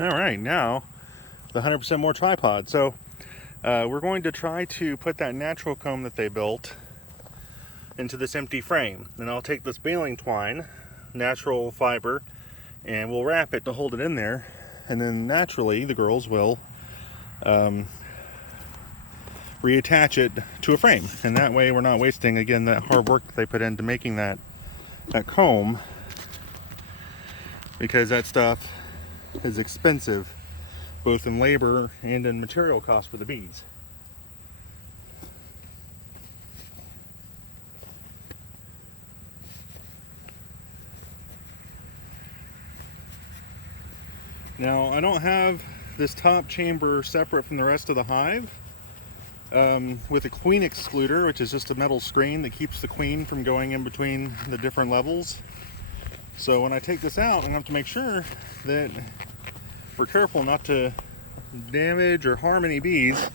All right, now the 100% more tripod. So we're going to try to put that natural comb that they built into this empty frame. Then I'll take this baling twine, natural fiber, and we'll wrap it to hold it in there. And then naturally the girls will reattach it to a frame. And that way we're not wasting, again, that hard work that they put into making that comb, because that stuff is expensive, both in labor and in material costs for the bees. Now, I don't have this top chamber separate from the rest of the hive with a queen excluder, which is just a metal screen that keeps the queen from going in between the different levels. So when I take this out, I'm gonna have to make sure that we're careful not to damage or harm any bees,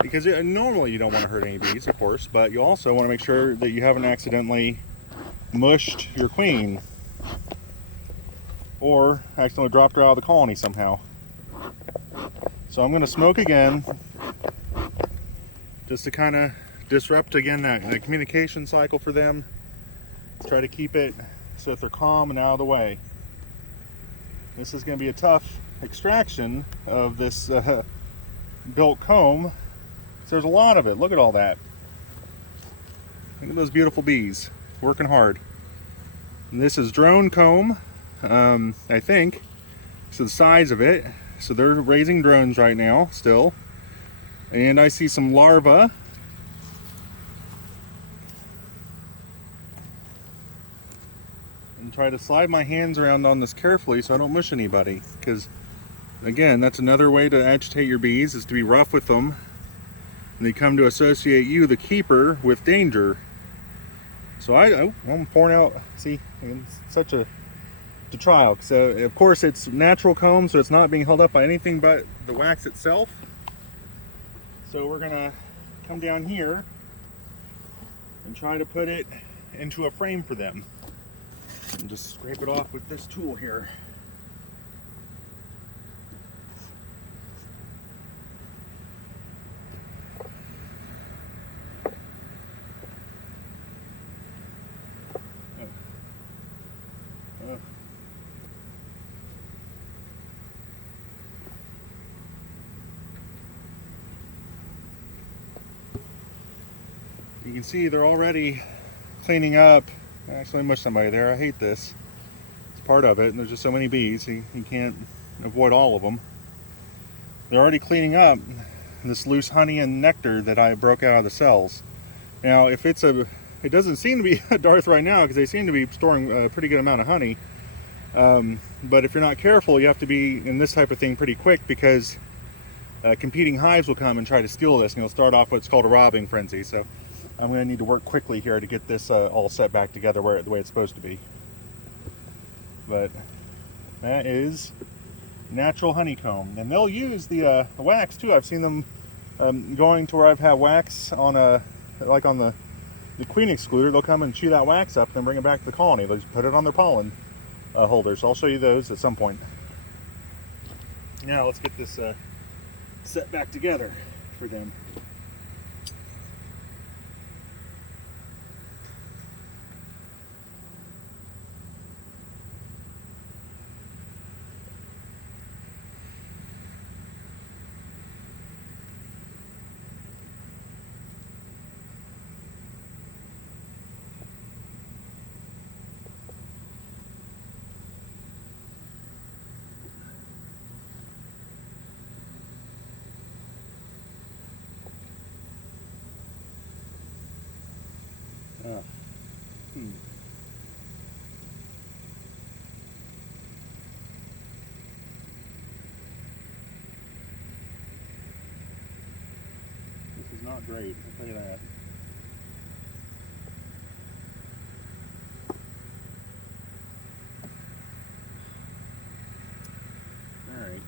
because normally you don't want to hurt any bees, of course, but you also want to make sure that you haven't accidentally mushed your queen or accidentally dropped her out of the colony somehow. So I'm going to smoke again, just to kind of disrupt again that communication cycle for them. Try to keep it so that they're calm and out of the way. This is going to be a tough extraction of this built comb. So there's a lot of it. Look at all that. Look at those beautiful bees working hard. And this is drone comb, I think. So the size of it. So they're raising drones right now still. And I see some larvae. And try to slide my hands around on this carefully so I don't mush anybody. Because again, that's another way to agitate your bees, is to be rough with them. And they come to associate you, the keeper, with danger. So I'm pouring out, see, it's such a trial. So of course it's natural comb, so it's not being held up by anything but the wax itself. So we're gonna come down here and try to put it into a frame for them. And just scrape it off with this tool here. You can see they're already cleaning up. I actually mushed somebody there. I hate this. It's part of it, and there's just so many bees, you can't avoid all of them. They're already cleaning up this loose honey and nectar that I broke out of the cells. Now, if it doesn't seem to be a dearth right now, because they seem to be storing a pretty good amount of honey. But if you're not careful, you have to be in this type of thing pretty quick, because competing hives will come and try to steal this, and you'll start off what's called a robbing frenzy. So I'm going to need to work quickly here to get this all set back together the way it's supposed to be. But that is natural honeycomb, and they'll use the wax too. I've seen them going to where I've had wax on like on the queen excluder. They'll come and chew that wax up, then bring it back to the colony. They'll just put it on their pollen holders. I'll show you those at some point. Now let's get this set back together for them. This is not great, I'll tell you that. Alright.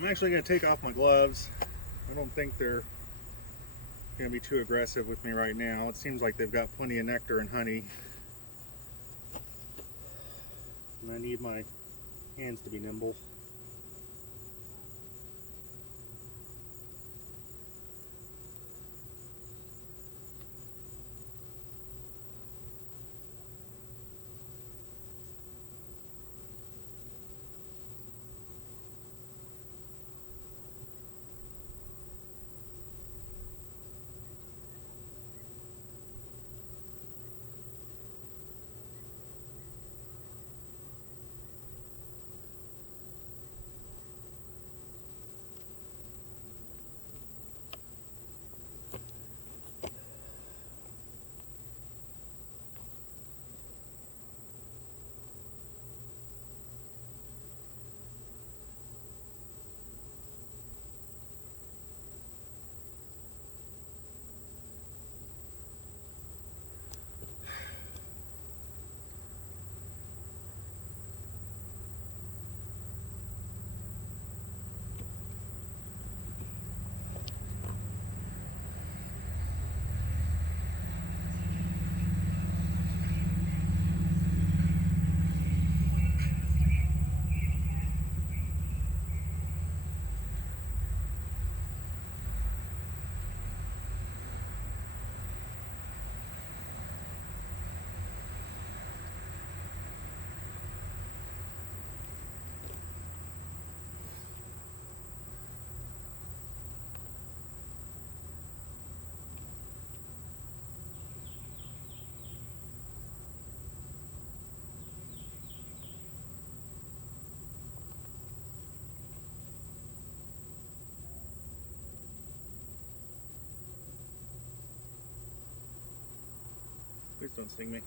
I'm actually going to take off my gloves. I don't think they're going to be too aggressive with me right now. It seems like they've got plenty of nectar and honey. And I need my hands to be nimble. Please don't sting me.